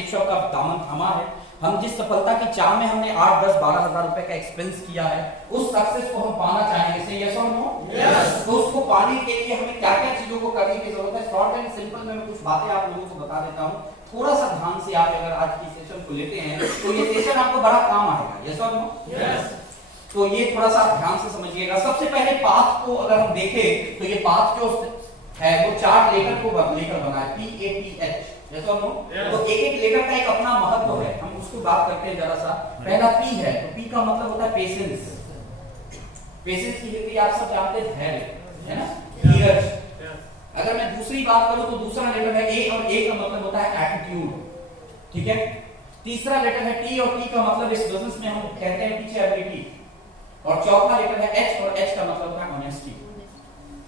Shake shop का दामन थामा है। हम जिस सफलता की चाह में हमने 8, 10, 12 हजार रुपए का एक्सपेंस किया है, उस सक्सेस को हम पाना चाहेंगे। से यस और नो? यस। तो उसको पाने के लिए हमें क्या क्या चीजों को करने की जरूरत है? शॉर्ट एंड सिंपल में मैं कुछ बातें आप लोगों को बता देता हूँ। थोड़ा सा ध्यान से आप अगर आज की सेशन को लेते हैं तो ये सेशन आपको बड़ा काम आएगा। यस और नो? यस। तो ये थोड़ा सा ध्यान से समझिएगा। सबसे पहले पाथ को अगर हम देखें तो ये पाथ जो है वो 4 लेटर को लेकर बना है, PATH। यस और नो? तो एक एक लेटर का एक अपना महत्व है, हम उसको बात करते हैं जरा सा। पहला P है, तो P का मतलब होता है पेशेंस। पेशेंस की हिंदी आप सब जानते हैं धैर्य, है ना, धीरज। अगर मैं दूसरी बात करूं तो दूसरा लेटर है A, और A का मतलब होता है एटीट्यूड। ठीक है। तीसरा लेटर है T, और T का मतलब इस बिजनेस में हम कहते हैं टीचेबिलिटी। और चौथा लेटर है H, और H का मतलब होता है ऑनेस्टी।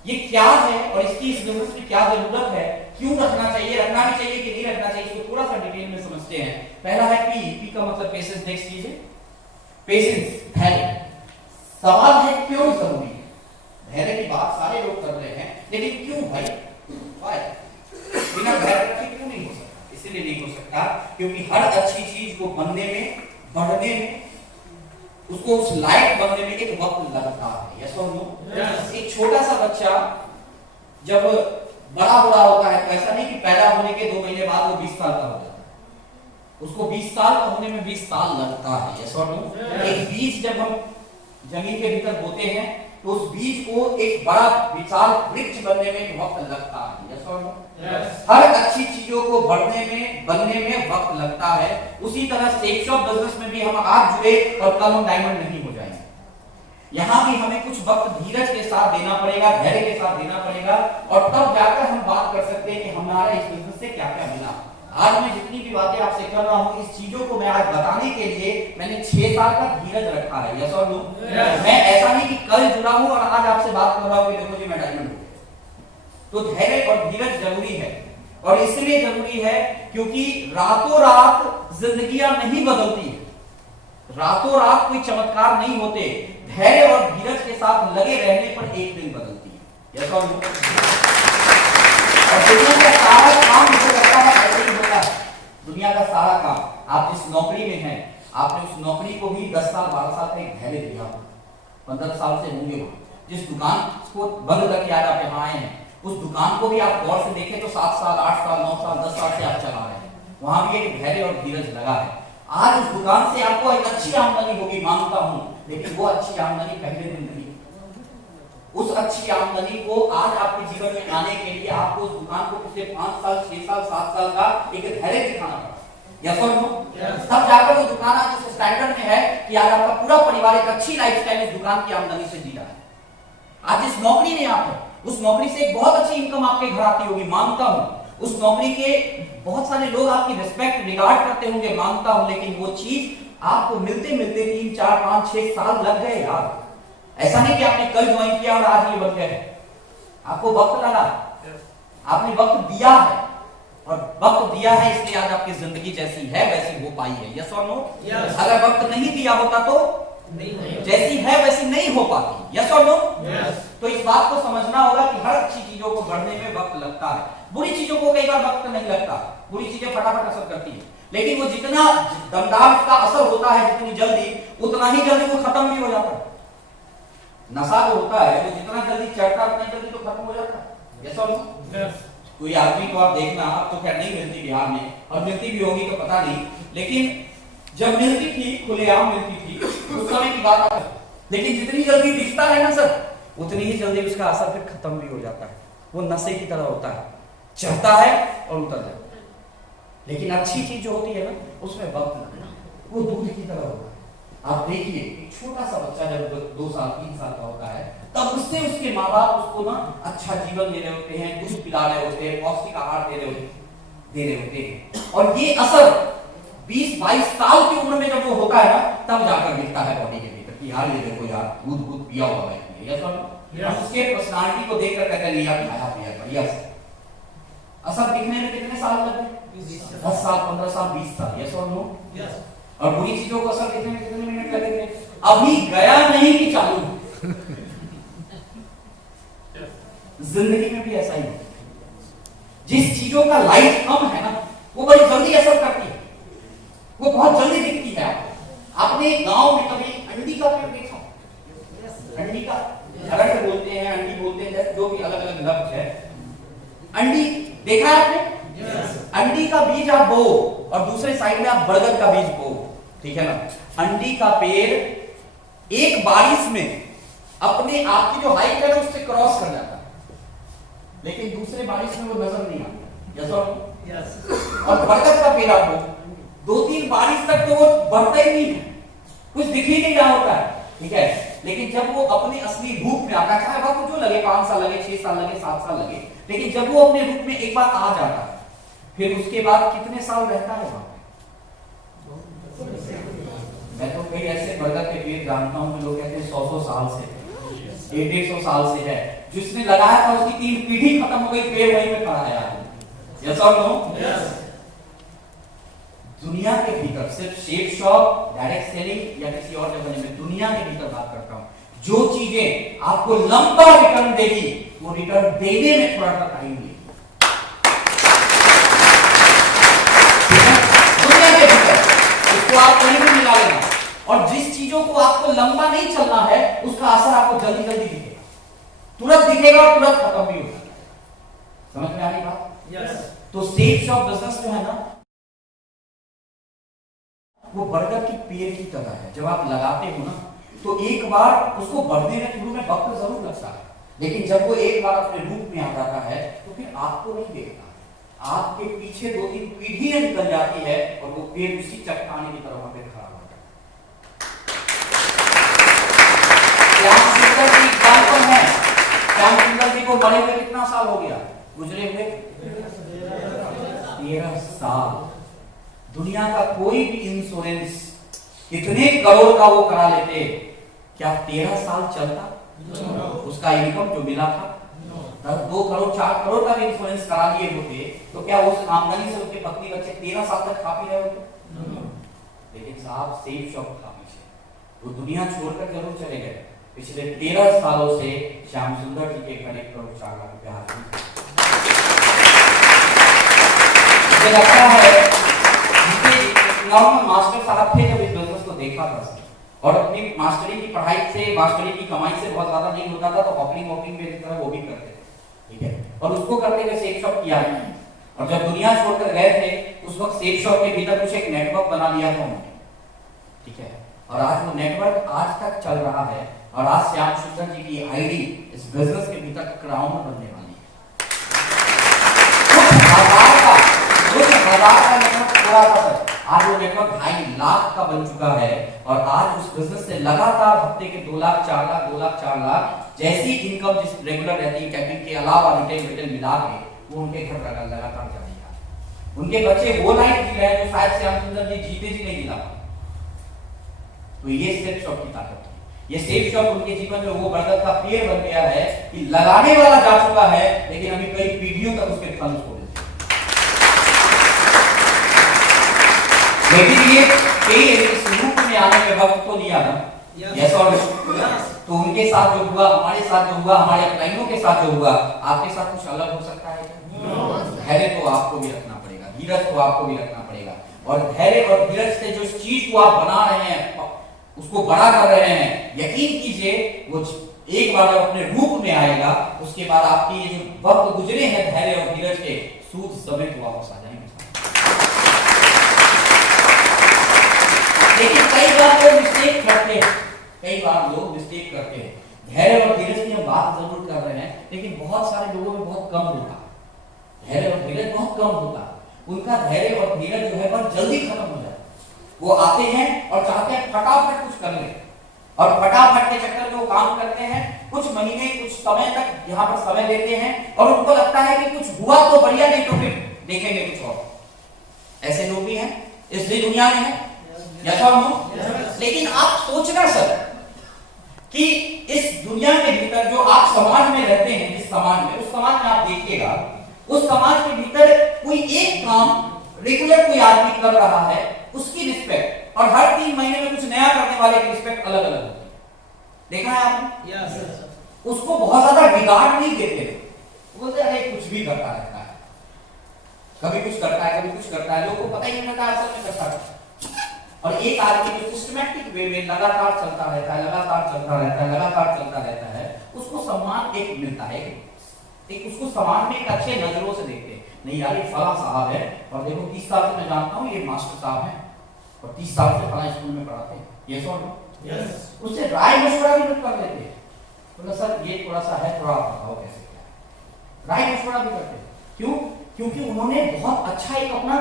ये क्या है और इसकी इस बिजनेस में क्या जरूरत है, क्यों रखना चाहिए, रखना भी चाहिए कि नहीं रखना चाहिए, इसको थोड़ा सा डिटेल में समझते हैं। पहला है P का मतलब पेशेंस। नेक्स्ट कीजिए, पेशेंस, धैर्य। सवाल है क्यों जरूरी है? धैर्य की बात सारे लोग कर रहे हैं, लेकिन क्यों भाई? Why? बिना धैर्य रखे क्यों नहीं हो सकता? इसलिए नहीं हो सकता क्योंकि हर अच्छी चीज को बनने में, बढ़ने में, उसको उस लायक बनने में एक वक्त लगता है। यस और नो? यस। एक छोटा सा बच्चा जब बड़ा हो रहा होता है तो ऐसा नहीं कि पैदा होने के 2 महीने बाद वो 20 साल का हो जाता है, उसको 20 साल का होने में 20 साल लगता है। यस और नो? एक बीज जब हम जमीन के भीतर बोते हैं तो उस बीज को एक बड़ा विशाल वृक्ष बनने में एक वक्त लगता है। यस और नो? यस। हर अच्छी चीजों को बढ़ने में, बनने में वक्त लगता है। उसी तरह शेक शॉप बिजनेस में भी हम आज जुड़े और कल हम डायमंड नहीं हो जाएंगे। यहां भी हमें कुछ वक्त धीरज के साथ देना पड़ेगा, धैर्य के साथ देना पड़ेगा, और तब जाकर हम बात कर सकते हैं कि हमारा इस बिजनेस से क्या क्या मिला। आज मैं जितनी भी बातें आपसे कर रहा हूं, इस चीजों को मैं आज बताने के लिए मैंने 6 साल का धीरज रखा है। यस और नो? मैं ऐसा नहीं कि कल जुड़ा हूं और आज आपसे बात कर रहा हूं कि देखो जी मैं डायमंड हूं। तो धैर्य और धीरज जरूरी है, और इसलिए जरूरी है क्योंकि रातों रात जिंदगियां नहीं बदलती है, रातों रात कोई चमत्कार नहीं होते। धैर्य और धीरज के साथ लगे रहने पर एक दिन बदलती है। यस और नो? और दुनिया का सारा काम मुझे लगता है ऐसे ही होता है। दुनिया का सारा काम, आप जिस नौकरी में हैं, आपने उस नौकरी को भी 10 साल 12 साल का एक धैर्य दिया, 15 साल से होंगे वहां। जिस दुकान को बंद करके आज आप यहाँ आए हैं, उस दुकान को भी आप गौर से देखें तो 7 साल 8 साल 9 साल 10 साल से आप चला रहे हैं, वहां भी एक धैर्य और धीरज लगा है। आज उस दुकान से आपको एक अच्छी आमदनी होगी, मानता हूं, लेकिन वो अच्छी आमदनी पहले दिन नहीं। उस अच्छी आमदनी को आज आपके जीवन में आने के लिए आपको उस दुकान को पिछले 5 साल 6 साल 7 साल का एक धैर्य दिखाना पड़ा। यस और नो? तब जाकर वो दुकान आज उस स्टैंडर्ड में है कि आज आपका पूरा परिवार एक अच्छी लाइफस्टाइल इस दुकान की आमदनी से जी रहा है। आज जिस नौकरी में आप हैं, उस नौकरी से एक बहुत अच्छी इनकम आपके घर आती होगी, मानता हूं। उस नौकरी के बहुत सारे लोग आपकी रिस्पेक्ट रिगार्ड करते होंगे, मानता हूं, लेकिन वो चीज आपको मिलते मिलते 3 4 5 6 साल लग गए यार। ऐसा नहीं कि आपने कल ज्वाइन किया और आज ये बन गए, आपको वक्त लगा, आपने वक्त दिया है, और वक्त दिया है इसलिए आज आपकी जिंदगी जैसी है वैसी हो पाई है। यस और नो? अगर वक्त नहीं दिया होता तो जैसी है वैसी नहीं हो पाती। यस और नो? तो इस बात को समझना होगा कि हर अच्छी चीजों को बढ़ने में वक्त लगता है। बुरी चीजों को कई बार वक्त नहीं लगता, बुरी चीजें फटाफट असर करती है, लेकिन वो जितना दमदार उसका असर होता है जितनी जल्दी, उतना ही जल्दी वो खत्म भी हो जाता है। नशा जो होता है वो जितना जल्दी चढ़ता है उतना जल्दी तो खत्म हो जाता है। यस और नो? कोई आदमी को आप देखना, आप तो खैर नहीं मिलती बिहार में, और मिलती भी होगी तो पता नहीं, लेकिन जब मिलती थी, खुलेआम मिलती थी, उस समय की बात है, लेकिन जितनी जल्दी दिखता है ना सर, उतनी ही जल्दी उसका असर फिर खत्म भी हो जाता है। वो नशे की तरह होता है, चढ़ता है और उतर जाता है। लेकिन अच्छी चीज जो होती है ना, उसमें वक्त लगना, वो दूध की तरह होता है। आप देखिए, एक छोटा सा बच्चा जब 2 साल 3 साल का होता है, तब उससे उसके माँ बाप उसको ना अच्छा जीवन दे रहे होते हैं, दूध पिला रहे होते हैं, पौष्टिक आहार दे रहे होते हैं, और ये असर 20-22 साल की उम्र में जब वो होता है ना, तब जाकर दिखता है बॉडी के भीतर कि यार ये देखो यार दूध पिया हुआ है। यस और नो? उसके पर्सनालिटी को देखकर कहते हैं यार खाया पिया बढ़िया से। असर दिखने में कितने साल लगे? 10 साल 15 साल 20 साल। यस और नो? और बुरी चीजों को असर दिखने में कितने मिनट लगेंगे? अभी गया नहीं कि चालू। जिंदगी में भी ऐसा ही होता है, जिस चीजों का लाइफ कम है ना, वो बड़ी जल्दी असर करती है। दूसरे साइड में आप बरगद का बीज बो, ठीक है ना, अंडी का पेड़ एक बारिश में अपने आप की जो हाइट है ना उससे क्रॉस कर जाता है, लेकिन दूसरे बारिश में वो नजर नहीं आता। यस और यस। और बरगद का पेड़ आपको 2-3 बारिश तक तो वो बढ़ता ही नहीं है, कुछ दिख ही नहीं रहा होता है, ठीक है, लेकिन जब वो अपने असली रूप में आता है, चाहे वक्त जो लगे 5 साल लगे, 6 साल लगे, 7 साल लगे, लेकिन जब वो अपने रूप में एक बार आ जाता है, फिर उसके बाद कितने साल रहता है वहां पे? मैं तो कई ऐसे बरगद के पेड़ जानता हूं कि लोग कहते हैं 100 साल से, 150 साल से है, जिसने लगाया था उसकी 3 पीढ़ी खत्म हो गई, पेड़ वहीं पे खड़ा है यार। यस और नो? यस। दुनिया के भीतर सिर्फ शेप शॉप, डायरेक्ट सेलिंग या किसी और जगह में, दुनिया के भीतर बात करता हूं, जो चीजें आपको लंबा रिटर्न देगी वो रिटर्न देने में थोड़ा सा टाइम लेगी। दुनिया के भीतर उसको आप कहीं भी मिला लेना, और जिस चीजों को आपको लंबा नहीं चलना है उसका असर आपको जल्दी जल्दी दिखेगा, तुरंत दिखेगा और तुरंत खत्म भी हो जाएगा। समझ में आ रही बात? यस। तो शेप शॉप बिजनेस जो है ना, वो बरगद की पेड़ की तरह है। जब आप लगाते हो ना तो एक बार उसको बढ़ने में शुरू में वक्त जरूर लगता है, लेकिन जब वो एक बार अपने रूप में आ जाता है तो फिर आपको नहीं देखता, आपके पीछे 2-3 पीढ़ियां निकल जाती है और वो पेड़ उसी चट्टाने की तरह वहां पे खड़ा होता है। श्याम सुंदर जी एग्जाम्पल है। श्याम सुंदर जी को बड़े हुए कितना साल हो गया? गुजरे हुए 13 साल। दुनिया का कोई भी इंश्योरेंस कितने करोड़ का वो करा लेते, क्या 13 साल चलता? उसका इनकम जो मिला था 2 करोड़ 4 करोड़ का भी इंश्योरेंस करा लिए होते तो क्या उस आमदनी से उनके पत्नी बच्चे 13 साल तक खा पी रहे होते? लेकिन साहब सेफ शॉप था पीछे, वो दुनिया छोड़कर जरूर चले गए। पिछले 13 सालों से श्याम सुंदर जी के घर 1 करोड़ 4 लाख रुपया हासिल। मुझे लगता है मास्टर साहब थे जब इस बिजनेस को देखा था, और अपनी मास्टरी की पढ़ाई से, मास्टरी की कमाई से बहुत ज्यादा नहीं होता था तो ऑपरिंग में तरह वो भी करते थे, ठीक है, और उसको करते हुए सेफ शॉप किया। और जब दुनिया छोड़कर गए थे उस वक्त सेफ शॉप के भीतर कुछ एक नेटवर्क बना लिया था उन्होंने, ठीक है, और आज वो नेटवर्क आज तक चल रहा है, और आज श्याम सुंदर जी की आईडी इस बिजनेस के भीतर क्राउन बनने वाली है। कुछ हजार का नेटवर्क थोड़ा सा सर, आज वो नेटवर्क 2.5 लाख का बन चुका है, और आज उस बिजनेस से लगातार हफ्ते के 2 लाख 4 लाख 2 लाख 4 लाख जैसी इनकम जिस रेगुलर रहती है कैपिंग के अलावा रिटेल मिला के वो उनके घर लगातार जा रही है। उनके बच्चे वो लाइफ जी रहे हैं जो शायद श्याम सुंदर जी जीते जी नहीं जिला। तो ये सेफ शॉप की ताकत है, ये सेफ शॉप उनके जीवन में वो बरगद का पेड़ बन गया है कि लगाने वाला जा चुका है, लेकिन अभी कई पीढ़ियों तक उसके फल छोड़े। लेकिन ये इस रूप में आने में वक्त तो लिया ना, यस और तो उनके साथ जो हुआ, हमारे साथ जो हुआ, हमारे अपलाइनों के साथ जो हुआ, आपके साथ कुछ अलग हो सकता है? धैर्य तो आपको भी रखना पड़ेगा, धीरज तो आपको भी रखना पड़ेगा, और धैर्य और धीरज से जो चीज को आप बना रहे हैं उसको बड़ा कर रहे हैं, यकीन कीजिए वो एक बार जब अपने रूप में आएगा उसके बाद आपके ये जो वक्त गुजरे हैं धैर्य और धीरज के सूद समेत वापस आ जाएंगे। लेकिन कई बार लोग मिस्टेक करते हैं, धैर्य और धीरज की हम बात जरूर कर रहे हैं, लेकिन बहुत सारे लोगों में बहुत कम होता धैर्य और धीरज, बहुत कम होता। उनका धैर्य और धीरज जो है बहुत जल्दी खत्म हो जाता। वो आते हैं और चाहते हैं फटाफट कुछ कर ले, और फटाफट के चक्कर में वो काम करते हैं, कुछ महीने कुछ समय तक यहाँ पर समय देते हैं, और उनको लगता है कि कुछ हुआ तो बढ़िया, नहीं तो फिर देखेंगे कुछ और। ऐसे लोग भी हैं इस दुनिया में है, या नो? लेकिन आप सोचना सर कि इस दुनिया के भीतर जो आप समाज में रहते हैं, जिस समाज में, उस समाज में आप देखिएगा, उस समाज के भीतर कोई एक काम रेगुलर कोई आदमी कर रहा है, उसकी रिस्पेक्ट, और हर 3 महीने में कुछ नया करने वाले की रिस्पेक्ट अलग अलग होती है। देखा है आपने? yes, उसको बहुत ज्यादा रिगार्ड नहीं देते, बोलते अरे कुछ भी करता रहता है, कभी कुछ करता है, कभी कुछ करता है, लोगों को पता ही नहीं रहता असल में करता है। और एक आदमी जो सिस्टमैटिक वे में लगातार चलता रहता है, लगातार चलता रहता है, लगातार चलता रहता है, उसको सम्मान एक मिलता है, एक उसको समाज में एक अच्छे नजरों से देखते हैं। नहीं यार ये फला साहब है और देखो 30 साल से मैं जानता हूँ ये मास्टर साहब हैं और 30 साल से फला स्कूल में पढ़ाते हैं, ये सो यस उससे राय मशवरा भी कर लेते हैं, तो सर ये थोड़ा सा है, थोड़ा बताओ कैसे क्या है, राय मशवरा भी करते हैं। क्यों? क्योंकि उन्होंने बहुत अच्छा एक अपना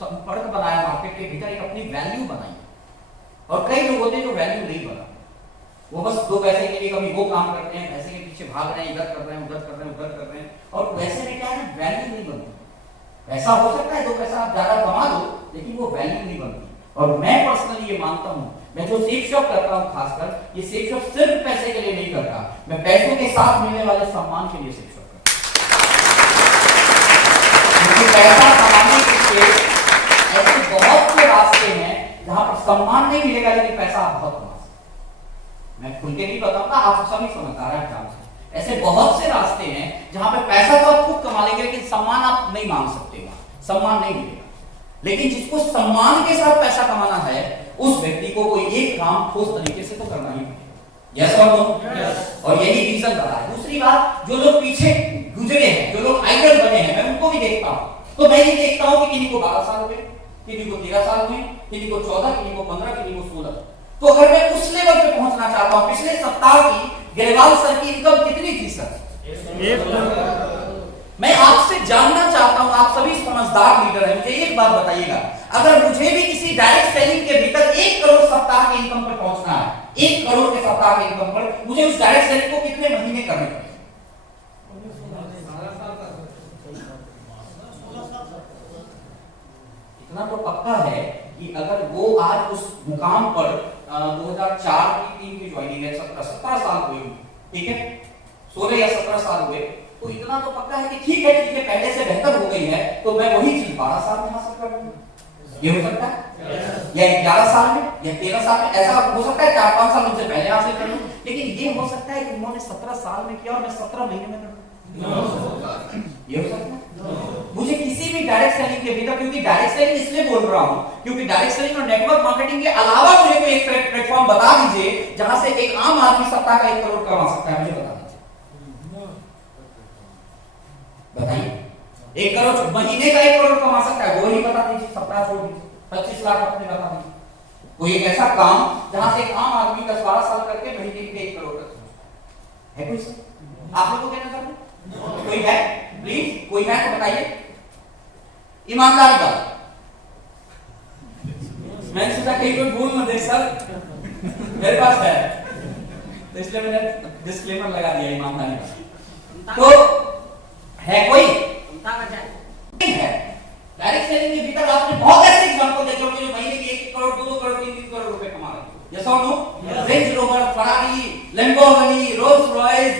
संपर्क बनाया मार्केट के भीतर, एक अपनी वैल्यू बनाई। और कई लोग होते हैं जो वैल्यू नहीं बना, वो बस 2 पैसे के लिए कभी वो काम करते हैं, पैसे के पीछे भाग रहे हैं, इधर कर रहे हैं, उधर कर रहे हैं, उधर कर रहे हैं, और वैसे में क्या है वैल्यू नहीं बनती। पैसा हो सकता है 2 पैसा आप ज्यादा कमा दो, लेकिन वो वैल्यू नहीं बनती। और मैं पर्सनली ये मानता हूँ, मैं जो सेफ शॉप करता हूँ खासकर, ये सेफ शॉप सिर्फ पैसे के लिए नहीं करता, मैं पैसों के साथ मिलने वाले सम्मान के लिए सेफ शॉप करता हूँ। पैसा कमाने के ऐसे बहुत से रास्ते हैं जहां पर सम्मान नहीं मिलेगा लेकिन पैसा आप बहुत कमा सकते। मैं खुल के नहीं बताऊंगा, आप सभी समझदार हैं काम से। ऐसे बहुत से रास्ते हैं जहां पे पैसा तो आप खूब कमा लेंगे लेकिन सम्मान आप नहीं मांग सकते, सम्मान नहीं मिलेगा। लेकिन जिसको सम्मान के साथ पैसा कमाना है उस व्यक्ति को कोई एक काम ठोस तरीके से तो करना ही पड़ेगा। यस और नो? और यही रीजन रहा है। दूसरी बात, जो लोग पीछे गुजरे हैं, जो लोग आइडल बने हैं, मैं उनको भी देखता हूं, तो मैं ये देखता हूं कि किन्हीं को 12 साल हुए, किन्हीं को 13 साल हुए, किन्हीं को 14, किन्हीं को 15, किन्हीं को 16। तो अगर मैं उस लेवल पे पहुंचना चाहता हूं, पिछले सप्ताह की ग्रेवाल सर की इनकम कितनी थी सर? मैं आपसे जानना चाहता हूं, आप सभी समझदार लीडर हैं, मुझे एक बात बताइएगा, अगर मुझे भी किसी डायरेक्ट सेलिंग के भीतर 1 करोड़ सप्ताह की इनकम पर पहुंचना है, 1 करोड़ के सप्ताह की इनकम पर, मुझे उस डायरेक्ट सेलिंग को कितने महीने करने पड़ेंगे? इतना तो पक्का है कि अगर वो आज उस मुकाम पर 2004 की टीम की ज्वाइनिंग है, 17 साल हुए, ठीक है, 16 या 17 साल हुए, तो इतना तो पक्का है कि ठीक है चीजें पहले से बेहतर हो गई है, तो मैं वही चीज 12 साल में हासिल कर लूंगा। ये हो सकता है या 11 साल में या 13 साल में, ऐसा हो सकता है 4-5 साल उनसे पहले हासिल कर लूं, लेकिन ये हो सकता है कि उन्होंने 17 साल में किया और मैं 17 महीने में कर लूं। ये हो सकता है। मुझे किसी भी डायरेक्ट सेलिंग के भीतर, क्योंकि डायरेक्ट सेलिंग इसलिए बोल रहा हूं क्योंकि डायरेक्ट सेलिंग और नेटवर्क मार्केटिंग के अलावा मुझे कोई एक प्लेटफॉर्म बता दीजिए जहां से एक आम आदमी सप्ताह का 1 करोड़ कमा सकता है, मुझे बता दीजिए, बताइए। 1 करोड़ महीने का 1 करोड़ कमा सकता है, वो ही बता दीजिए, सप्ताह छोड़ दीजिए, 25 लाख अपने बता दीजिए। कोई एक ऐसा काम जहां से एक आम आदमी 10-12 साल करके महीने के 1 करोड़ तक है? कोई सर? आप लोगों को कहना चाहते हैं कोई है? प्लीज कोई है तो बताइए, ईमानदारी बात। मैंने सोचा कहीं कोई भूल मत दे सर, मेरे पास है, तो इसलिए मैंने डिस्क्लेमर लगा दिया ईमानदारी का। तो है कोई? है डायरेक्ट सेलिंग के भीतर आपने बहुत ऐसे एग्जांपल देखे होंगे जो महीने की 1 करोड़ 2 करोड़ 3 करोड़ रुपए कमा रहे हैं। यस और no? Range Rover, Ferrari, Lamborghini, Rolls Royce,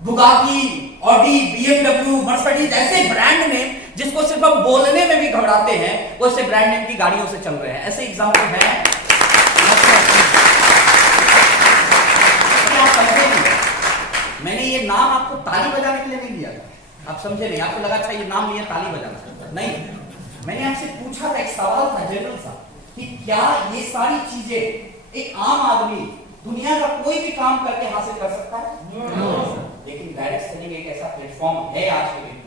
Bugatti, Audi, BMW, Mercedes, ऐसे ब्रांड नेम जिसको सिर्फ हम बोलने में भी घबराते हैं, वो ऐसे ब्रांड नेम की गाड़ियों से चल रहे हैं। ऐसे एग्जांपल हैं। मैंने ये नाम आपको ताली बजाने के लिए नहीं दिया था, आप समझे नहीं, आपको लगा अच्छा ये नाम लिया ताली बजाना, नहीं। मैंने आपसे पूछा था, एक सवाल था जनरल सा, कि क्या ये सारी चीजें एक आम आदमी दुनिया का कोई भी काम करके हासिल कर सकता है? लेकिन डायरेक्ट सेलिंग एक ऐसा प्लेटफॉर्म है आज के दिन में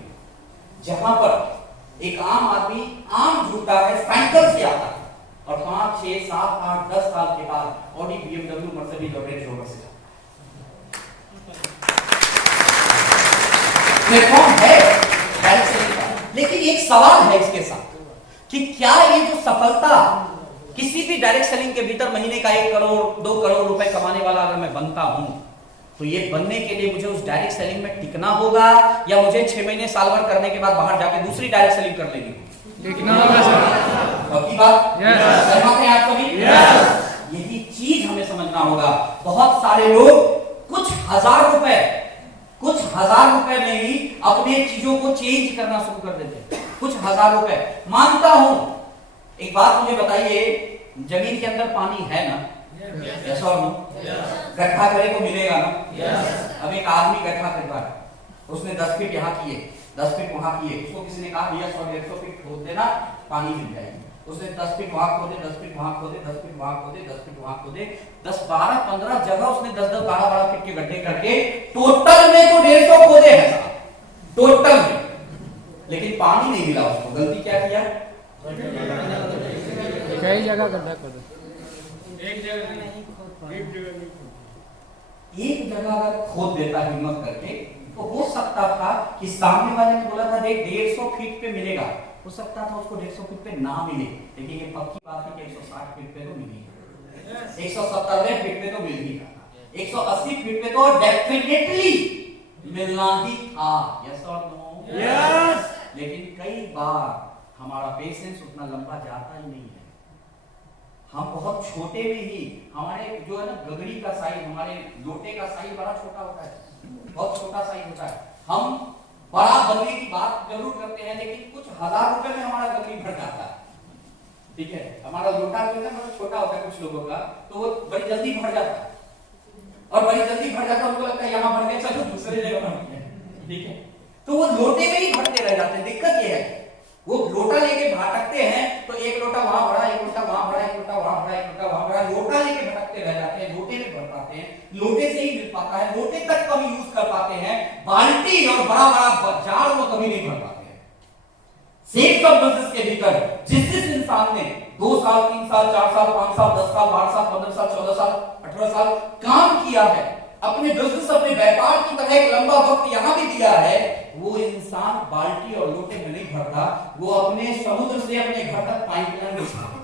जहां पर एक आम आदमी आम जुड़ता है, साइकिल से आता है और 5, 6, 7, 8, 10 साल के बाद ऑडी, बीएमडब्ल्यू, मर्सिडीज और रेंज रोवर से प्लेटफॉर्म है डायरेक्ट सेलिंग का। लेकिन एक सवाल है इसके साथ कि क्या ये जो सफलता किसी भी डायरेक्ट सेलिंग के भीतर महीने का 1 करोड़ 2 करोड़ रुपए कमाने वाला अगर मैं बनता हूं, तो ये बनने के लिए मुझे उस डायरेक्ट सेलिंग में टिकना होगा या मुझे 6 महीने साल भर करने के बाद बाहर जाके दूसरी डायरेक्ट सेलिंग कर लेनी होगी? टिकना होगा सर। पक्की बात? सहमत हैं आप सभी? यही चीज हमें समझना होगा। बहुत सारे लोग कुछ हजार रुपए में ही अपने चीजों को चेंज करना शुरू कर देते हैं। कुछ हजार रुपए, मानता हूं, एक बात मुझे बताइए, जमीन के अंदर पानी है ना? यस और नो? गड्ढा करे तो मिलेगा ना? अब एक आदमी गड्ढा कर रहा है, उसने 10 फीट यहाँ किए, 10 फीट वहां किए, उसको किसी ने कहा भैया 100-150 फीट खोद देना, पानी मिल जाएगी। उसने 10 फीट वहां खोदे, 10 फीट वहां खोदे, 10 फीट वहां खोदे, 10 फीट वहां खोदे, 10, 12, 15 जगह उसने 10-10, 12-12 फीट के गड्ढे करके टोटल में तो 150 खोदे हैं, टोटल में लेकिन पानी नहीं मिला उसको। गलती क्या किया? कई जगह गड्ढा खोदा, एक जगह नहीं, एक जगह अगर खोद देता हिम्मत करके तो हो सकता था कि सामने वाले ने बोला था देख 150 फीट पे मिलेगा, हो सकता था उसको 150 फीट पे ना मिले, लेकिन ये पक्की बात है कि 160 फीट पे तो मिली, 170 फीट पे तो मिल ही था, 180 फीट पे तो डेफिनेटली मिलना ही था। यस और नो? यस। लेकिन कई बार हमारा पेशेंस उतना लंबा जाता ही नहीं है। हम बहुत छोटे में ही, हमारे जो है ना गगड़ी का साइज, हमारे लोटे का साइज बड़ा छोटा होता है, बहुत छोटा साइज होता है। हम बड़ा बनने की बात जरूर करते हैं, लेकिन कुछ हजार रुपए में हमारा गगड़ी भर जाता है। ठीक है, हमारा लोटा जो है ना छोटा होता है कुछ लोगों का, तो वो बड़ी जल्दी भर जाता है, और बड़ी जल्दी भर जाता है, उनको लगता है यहाँ भर गया, चलो दूसरे जगह भर गया। ठीक है, तो वो लोटे में ही भरते रह जाते हैं। दिक्कत ये है, वो लोटा लेके भटकते हैं, तो एक लोटा वहां भरा, एक लोटा वहां भरा, एक लोटा वहां भरा, एक लोटा वहां भरा, लोटा लेके भटकते रह जाते हैं, लोटे में भर पाते हैं, लोटे से ही मिल पाता है, लोटे तक कभी यूज कर पाते हैं, बाल्टी और बड़ा बड़ा जार वो कभी नहीं भर पाते हैं। सेफ ऑफ बिजनेस के भीतर जिस इंसान ने 2 साल 3 साल 4 साल 5 साल 10 साल 12 साल 15 साल 14 साल 18 साल काम किया है, अपने बिजनेस अपने व्यापार की तरह एक लंबा वक्त यहां भी दिया है, वो इंसान बाल्टी और लोटे में नहीं भरता, वो अपने समुद्र से अपने घर तक पाइपलाइन बिछाता।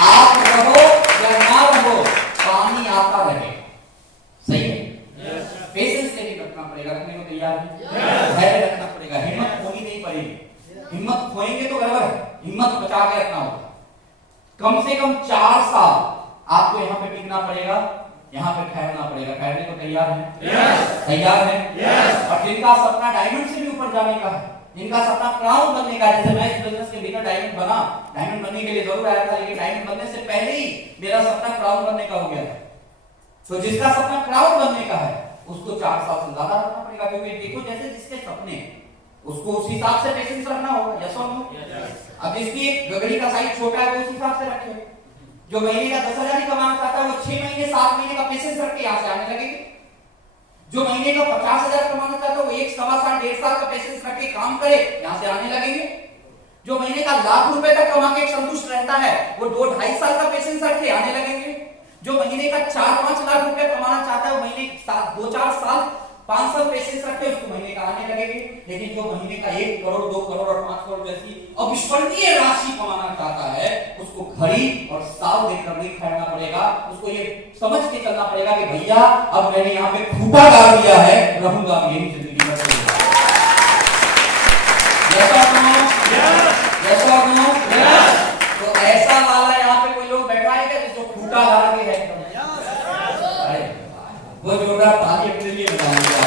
आप रहो या ना रहो, पानी आता रहे। सही है? पेशेंस से भी रखना पड़ेगा, रखने को तैयार है? धैर्य रखना पड़ेगा, हिम्मत खोनी नहीं पड़ेगी। हिम्मत खोएंगे तो गड़बड़ है, हिम्मत बचा के रखना होगा। कम से कम 4 साल आपको यहाँ पे टिकना पड़ेगा, यहाँ पे ठहरना पड़ेगा। ठहरने को तैयार है? तैयार है? और जिनका सपना डायमंड से भी ऊपर जाने का है, जिनका सपना क्राउन बनने का है, जैसे मैं इस बिजनेस के भीतर डायमंड बना, डायमंड बनने के लिए जरूर आया था, लेकिन डायमंड बनने से पहले ही मेरा सपना क्राउन बनने का हो गया है। तो जिसका सपना क्राउन बनने का है उसको 4 साल से ज्यादा रखना पड़ेगा, क्योंकि देखो जैसे जिसके सपने उसको उस हिसाब से पेशेंस रखना होगा। यस और नो? अब जिसकी गगड़ी का साइज छोटा है वो उस हिसाब से रखे, जो महीने का 10,000 ही कमाना चाहता है वो 6 महीने 7 महीने का पेशेंस रख के यहाँ से आने लगेगी। जो महीने का 50,000 कमाना चाहता है वो 1 सवा साल 1.5 साल का पेशेंस रख के काम करे, यहाँ से आने लगेंगे। जो महीने का लाख रुपए तक कमा के संतुष्ट रहता है वो 2-2.5 साल का पेशेंस रख के आने लगेंगे। जो महीने का 4-5 लाख रुपए कमाना चाहता है वो महीने 2-4 साल 5 साल पेशेंस रखते हैं, उसको महीने का आने लगेगी। लेकिन जो महीने का 1 करोड़ 2 करोड़ और 5 करोड़ जैसी अविस्मरणीय राशि कमाना चाहता है उसको घड़ी और साल देखकर नहीं ठहरना पड़ेगा, उसको ये समझ के चलना पड़ेगा कि भैया अब मैंने यहाँ पे खूंटा डाल दिया है, रहूंगा यही जिंदगी में। तो ऐसा वाला यहाँ पे कोई लोग बैठा है जिसको खूंटा डाल के है, वो जोड़ा ताली अपने लिए बनाऊंगा।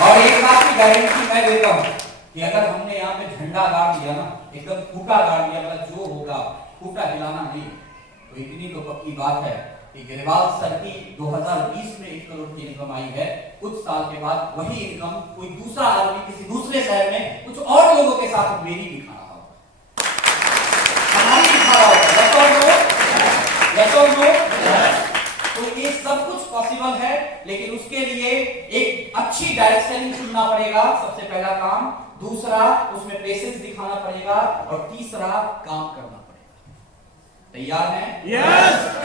और एक बात की गारंटी मैं देता हूं कि अगर हमने यहाँ पे झंडा गाड़ दिया ना, एकदम खूंटा गाड़ दिया, मतलब जो होगा खूंटा हिलाना नहीं, तो इतनी तो पक्की बात है कि गिरवाल सर की 2020 में 1 करोड़ की इनकम आई है। कुछ साल के बाद वही इनकम कोई दूसरा आदमी किसी दूसरे शहर में कुछ और लोगों के साथ मेरी भी खा रहा होगा, हमारी भी खा रहा होगा। तो ये सब कुछ पॉसिबल है, लेकिन उसके लिए एक अच्छी डायरेक्शन चुनना पड़ेगा, सबसे पहला काम। दूसरा उसमें पेशेंस दिखाना पड़ेगा, और तीसरा काम करना पड़ेगा। तैयार हैं? यस।